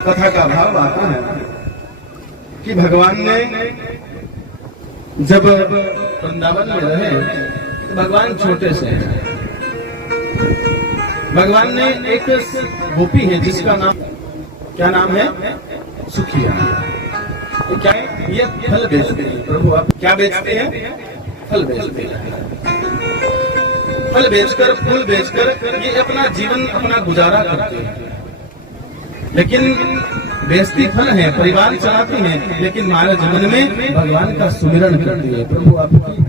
कथा का भाव आता है कि भगवान ने जब वृंदावन में रहे तो भगवान छोटे से हैं। भगवान ने एक गोपी है जिसका नाम क्या नाम है? सुखिया। तो क्या है? ये फल बेचते हैं। प्रभु आप क्या बेचते हैं? फल बेचते हैं। फल बेचकर, फूल बेचकर ये अपना जीवन, अपना गुजारा करते हैं। लेकिन बेचती फल है, परिवार चलाती हैं, लेकिन हमारे जीवन में भगवान का सुमिरन करती है। प्रभु आपकी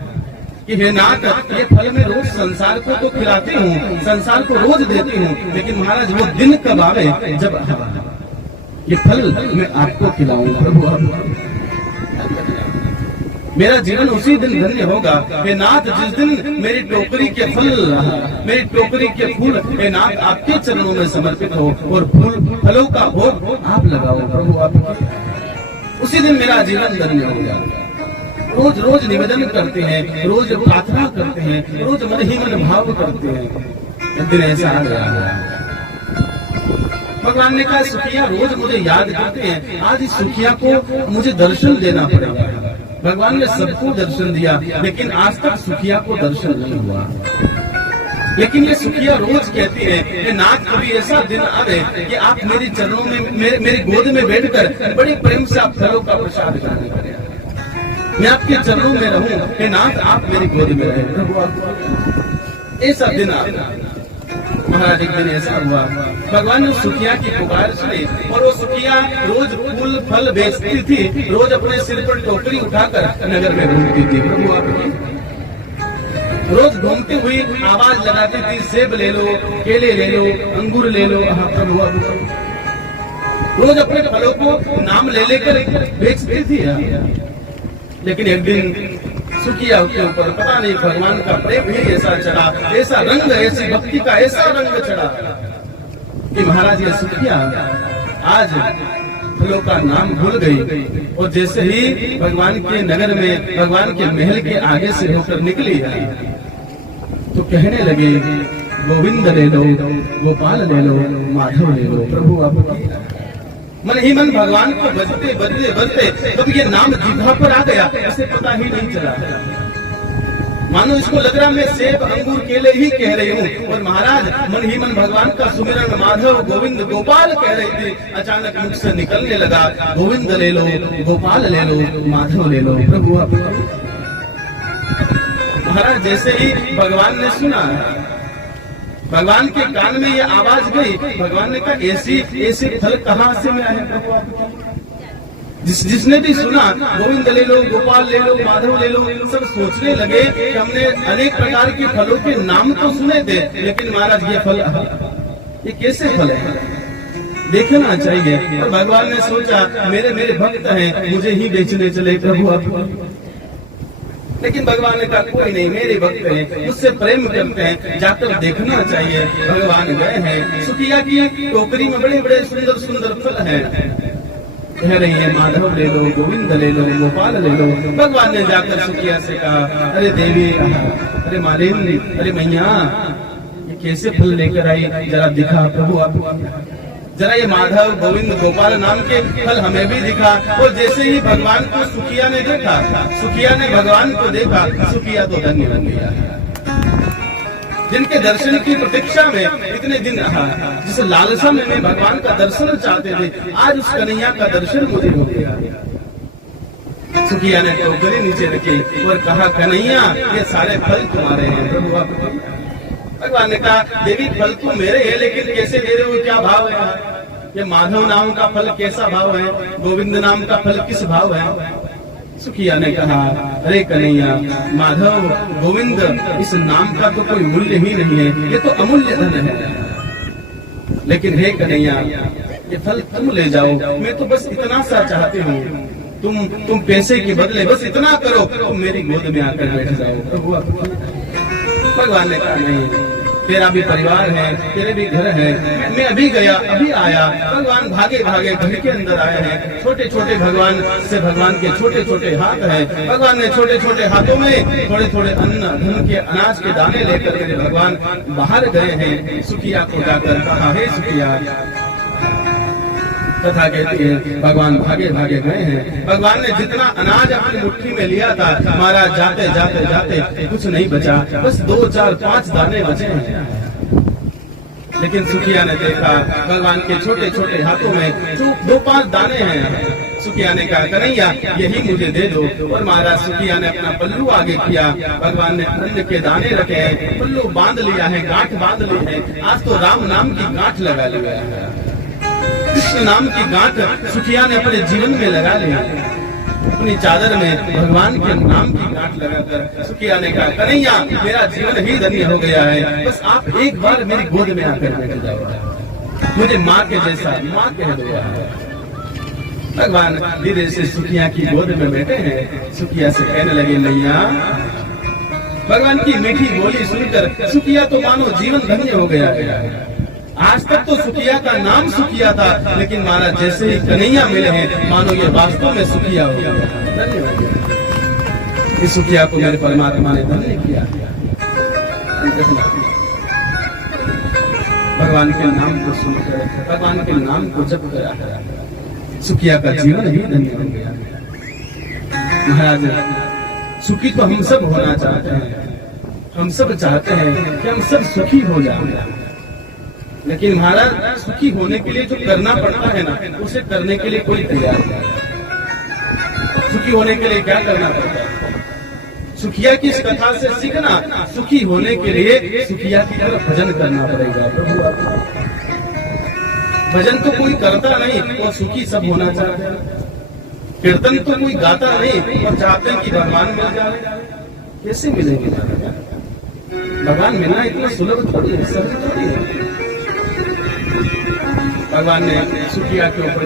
कि हे नाथ, ये फल में रोज संसार को तो खिलाती हूँ, संसार को रोज देती हूँ, लेकिन महाराज वो दिन कब आवे जब ये फल मैं आपको खिलाऊं। प्रभु आप मेरा जीवन उसी दिन धन्य होगा। हे नाथ, जिस दिन मेरी टोकरी के फल, मेरी टोकरी के फूल हे नाथ आपके चरणों में समर्पित हो और फूल फलों का भोग आप लगाओ। प्रभु आप उसी दिन मेरा जीवन धन्य होगा। रोज रोज निवेदन करते हैं, रोज प्रार्थना करते हैं, रोज मन ही मन भाव करते हैं। एक दिन ऐसा आ गया, भगवान ने कहा सुखिया रोज मुझे याद करते हैं, आज इस सुखिया को मुझे दर्शन देना पड़ेगा। भगवान ने सबको दर्शन दिया, लेकिन आज तक सुखिया को दर्शन नहीं हुआ। लेकिन ये सुखिया रोज कहती है कि नाथ, कभी ऐसा दिन आवे कि आप मेरी चरणों में, मेरी गोद में बैठकर बड़े प्रेम से आप फलों का प्रसाद ग्रहण करें, मैं आपके चरणों में रहूं। हे नाथ, आप मेरी गोद में रहें। प्रभु ऐसा दिन आवे। महाराज एक दिन ऐसा हुआ, भगवान ने सुखिया की पुकार सुनी और वो सुखिया रोज फूल फल बेचती थी, रोज अपने सिर पर टोकरी उठाकर नगर में घूमती थी। प्रभु आपकी रोज घूमती हुई आवाज लगाती थी, सेब ले लो, केले ले लो, अंगूर ले लो। प्रभु रोज अपने फलों को नाम ले लेकर बेचती थी। लेकिन एक दिन सुखिया के ऊपर पता नहीं भगवान का प्रेम ही ऐसा चढ़ा, ऐसा रंग, ऐसी भक्ति का ऐसा रंग चढ़ा कि महाराज ये सुखिया आज फलों का नाम भूल गई और जैसे ही भगवान के नगर में, भगवान के महल के आगे से होकर निकली है तो कहने लगे, गोविंद ले लो, गोपाल ले लो, माधव ले लो। प्रभु आप मन ही मन भगवान को बजते बजते बजते कब ये नाम जिह्वा पर आ गया इसे पता ही नहीं चला। मानो इसको लग रहा मैं सेब अंगूर केले ही कह रही हूँ और महाराज मन ही मन भगवान का सुमिरन माधव गोविंद गोपाल कह रही थी। अचानक मुख से निकलने लगा, गोविंद ले लो, गोपाल ले लो, माधव ले लो। प्रभु महाराज जैसे ही भगवान ने सुना, भगवान के कान में ये आवाज गई, भगवान ने कहा ऐसे फल कहाँ से में आए? जिसने भी सुना गोविंद ले लो, गोपाल ले लो, माधव ले लो, सब सोचने लगे कि हमने अनेक प्रकार के फलों के नाम तो सुने थे, लेकिन महाराज ये फल ये कैसे फल है, देखना चाहिए। और भगवान ने सोचा मेरे भक्त हैं, मुझे ही बेचने चले। प्रभु आप लेकिन भगवान ने कहा कोई नहीं, मेरे भक्त हैं, मुझसे प्रेम करते हैं, जाकर देखना चाहिए। भगवान गए हैं, सुखिया की टोकरी में बड़े बड़े सुंदर सुंदर फल हैं, कह रही है माधव ले लो, गोविंद ले लो, गोपाल ले लो। भगवान ने जाकर सुखिया से कहा, अरे देवी, अरे मालिन, अरे मैया, ये कैसे फल लेकर आई, जरा दिखा। प्रभु आप जरा ये माधव गोविंद गोपाल नाम के फल हमें भी दिखा। और जैसे ही भगवान को सुखिया ने देखा, सुखिया ने भगवान को देखा, सुखिया तो धन्य बन गया। जिनके दर्शन की प्रतीक्षा में इतने दिन, जिस लालसा में मैं भगवान का दर्शन चाहते थे, आज उस कन्हैया का दर्शन मुझे हो गया। सुखिया ने टोकरी नीचे रखी और कहा, कन्हैया ये सारे फल तुम्हारे हैं। प्रभु आप भगवान ने कहा, देवी फल तो मेरे हैं, लेकिन कैसे दे रहे हो, क्या भाव है? ये माधव नाम का फल कैसा भाव है, गोविंद नाम का फल किस भाव है? सुखिया ने कहा, अरे कन्हैया, माधव गोविंद इस नाम का तो कोई मूल्य ही नहीं है, ये तो अमूल्य धन है। लेकिन हे कन्हैया, ये फल तुम ले जाओ, मैं तो बस इतना सा चाहती हूँ, तुम पैसे के बदले बस इतना करो, तुम मेरी गोद में आकर बैठ जाओ। भगवान ने कहा नहीं, तेरा भी परिवार है, तेरे भी घर है, मैं अभी गया अभी आया। भगवान भागे भागे घर के अंदर आए हैं, छोटे छोटे भगवान से भगवान के छोटे छोटे हाथ हैं। भगवान ने छोटे छोटे हाथों में थोड़े थोड़े अन्न धन के अनाज के दाने लेकर मेरे भगवान बाहर गए हैं। सुखिया को जाकर कहा, हे सुखिया, कथा कहती है भगवान भागे भागे गए हैं। भगवान ने जितना अनाज अपनी मुट्ठी में लिया था, महाराज जाते जाते जाते कुछ नहीं बचा, बस 2 4 5 दाने बचे हैं। लेकिन सुखिया ने देखा भगवान के छोटे छोटे हाथों में 2-5 दाने हैं। सुखिया ने कहा कन्हैया यही मुझे दे दो। और महाराज सुखिया ने अपना पल्लू आगे किया, भगवान ने अन्न के दाने रखे हैं, पल्लू बांध लिया है, गांठ बांध ली है। आज तो राम नाम की गांठ लगा लिया है, कृष्ण नाम की गांठ सुखिया ने अपने जीवन में लगा ली। अपनी चादर में भगवान के नाम की गांठ लगाकर सुखिया ने कहा कन्हैया मेरा जीवन ही धन्य हो गया है, बस आप एक बार मेरी गोद में आकर बैठ जाओ, मुझे माँ के जैसा माँ कह दो। भगवान धीरे से सुखिया की गोद में बैठे हैं। सुखिया से कहने लगे मैया, भगवान की मीठी बोली सुनकर सुखिया तो मानो जीवन धन्य हो गया है। आज तक तो सुखिया का नाम सुखिया था, लेकिन महाराज जैसे ही कन्हैया मिले हैं मानो ये वास्तव में सुखिया हो गया, धन्य हो गया। इस सुखिया को मेरे परमात्मा ने धन्य किया। भगवान के नाम को सुनकर, भगवान के नाम को जप करा सुखिया का जीवन ही धन्य हो गया। महाराज सुखी तो हम सब होना चाहते हैं, हम सब चाहते हैं कि हम सब सुखी हो जाए, लेकिन महाराज सुखी होने के लिए जो करना पड़ता है ना, उसे करने के लिए कोई तैयार नहीं। सुखी होने के लिए क्या करना पड़ता है? सुखिया की इस कथा से सीखना, सुखी होने के लिए सुखिया की तरफ भजन करना पड़ेगा। प्रभु आपको भजन तो कोई करता नहीं और सुखी सब होना चाहते हैं। कीर्तन तो कोई गाता नहीं और चाहते हैं कि भगवान मिल जाए। कैसे मिलेंगे भगवान? मिलना इतना सुलभ थोड़ी है, सरल थोड़ी है। भगवान ने सुखिया के ऊपर